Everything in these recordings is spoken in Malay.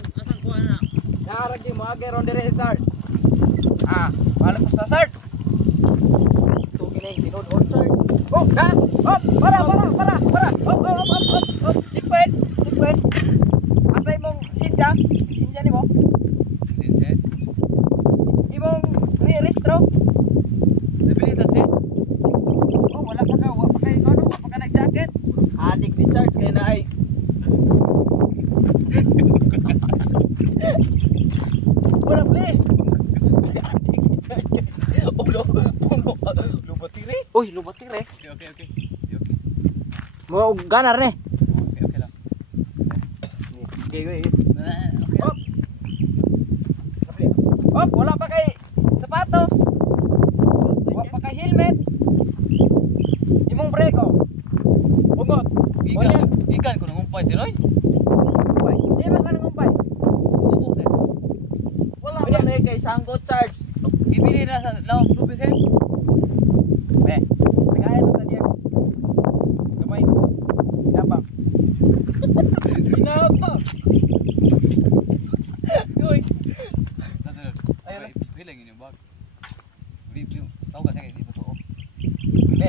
Asan ko na? Naarag mo agi ron dire search. Wala ko sa search. To kining tinod on search. Oh, ha? Para. Checkpoint. Asay mong sinja? Sinja nimo? Sinja. Imong re-restro? Nabili ta siya? Oh, wala pa ka nag-jacket. Adik ni charge kay na ay. Wala play. Lubatire. Uy, lubatire. Okay. Mo ganar ni. Okay lang. Okay. Okay. Wala pa kay sapatos. Wala pa kay helmet. Imong breko. Bungot. Ikan ko nangumpay si Roy. Uy, di man ka nangumpay. Ubok siya. Wala pa na kay sanggo charge. Ibili na sa lawang professor. Kaya lang tadi ako. Gamay. Hinabang. Uy. Ayun. Bilang ini bag. Review. Tahu ka sa kay dito to.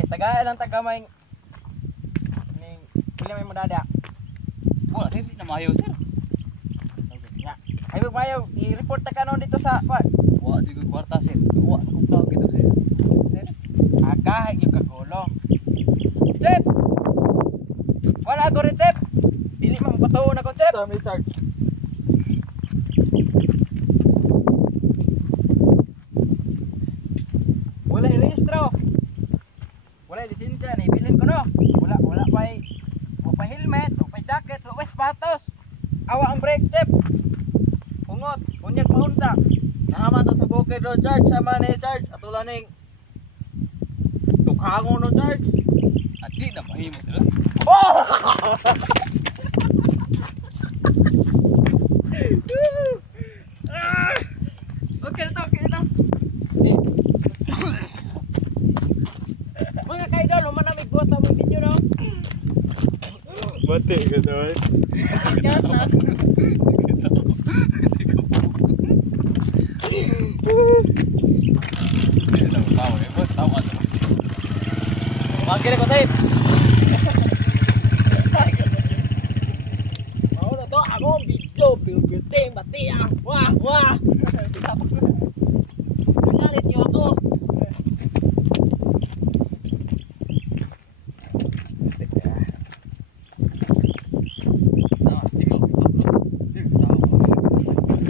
Tagay lang tagamay. Ning pila may madada. Wala sir, di na mayo sir. Ya. Ay mayo, i-report ta kanon dito sa par. Wa jud ko kwarta sir. Wa ko tawag dito sir. Sir. Aga gyud ka gulo. Chef. Wala ko rin chef. Dili man patuo na ko chef. Sa may charge. Wala i-rehistro. Wala lisensya ni bilin ko no. Wala pa helmet, wala pa jacket, wala pa sapatos. Awa ang brake chef. Ungot, unyag maunsa. Sama to sa bukid do charge sama ni charge atulaning tukhangon no charge. Adi na mahimo sir. Oh! Okay na to. Mga kaidol, manamig buhat ang video no. Mati ka doon. Kata. Manggil ko tayo. Mau na to ako video building bati ah. Wah. Galit niyo ako.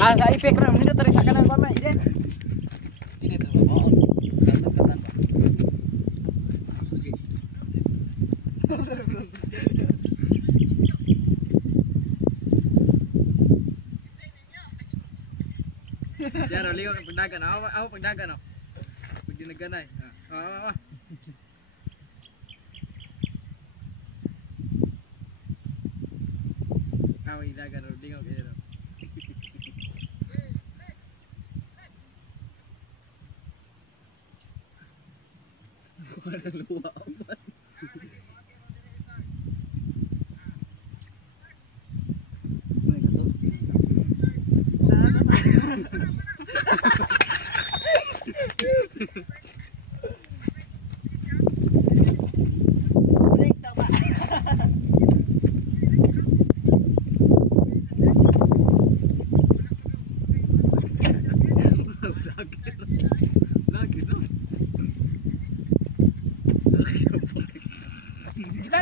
Sa ipek na nito tari sa kanan pa ma ide. Ini terus mau. Kata-kata. Jaro ligo kang pagdagan. Ako pagdagan no. Pag dinaganay. Ako idagan ro ligo kay ro. Walang luwa man.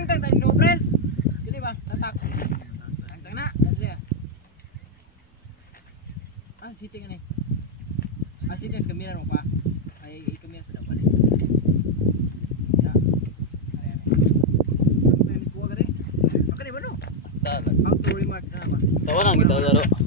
Tang no friend. Dili ba? Tatak. Tang na, dali. Sitting ani. Sitting sa kamera mo pa. Ay kamera sa dapat. Ya. Ano ni kuha gani? Okay ba no? Tawa How to remark na ba? nang kita laro.